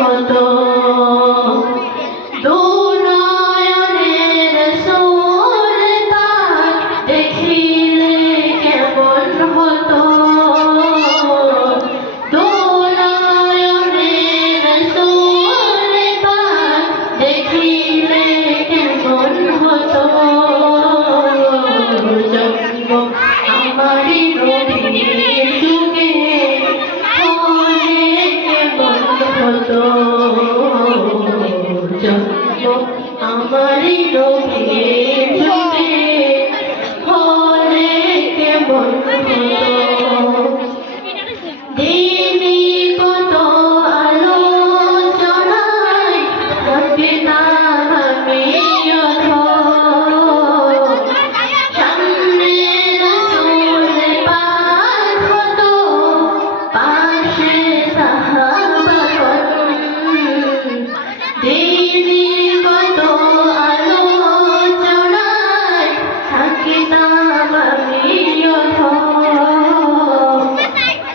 হতো দুনয়নের রাসূল পাক দেখিলে কেমন হতো দুনয়নের রাসূল পাক দেখিলে কেমন হতো জন্ম আমারি নবীর যুগে হলে কেমন হতো জন্ম আমারি নবীর যুগে হলে কেমন হতো দিনী কত আলোচনায় থাকতাম আমি সামনে রাসূল পাক হতো পাশে সাহাবাগণ দিনী কত আলোচনায় থাকতাম আমি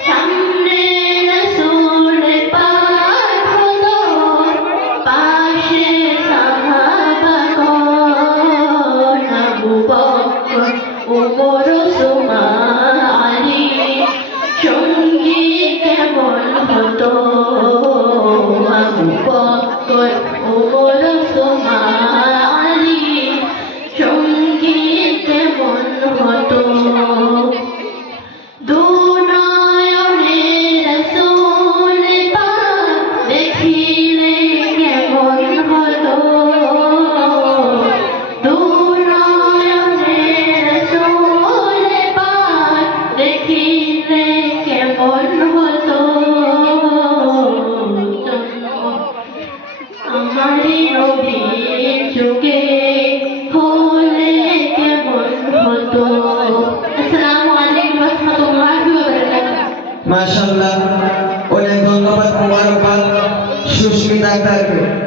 সামনে রাসূল পাক হতো পাশে সাহাবাগণ আবু বকর ওমর ওসমান আলী সঙ্গী কেমন হতো আবু বকর ওমর ওসমান আলী সঙ্গী কেমন হতো দুনয়নের রাসূল পাক দেখিলে কেমন হতো দুনয়নের রাসূল পাক দেখিলে কেমন হতো আমারি নবীর যুগে হলে কেমন হতো। আসসালামু আলাইকুম ওয়া রাহমাতুল্লাহি ওয়া বারাকাতুহু। মাশাআল্লাহ, অনেক ধন্যবাদ, মোবারকবাদ সুস্মিতা আক্তারকে।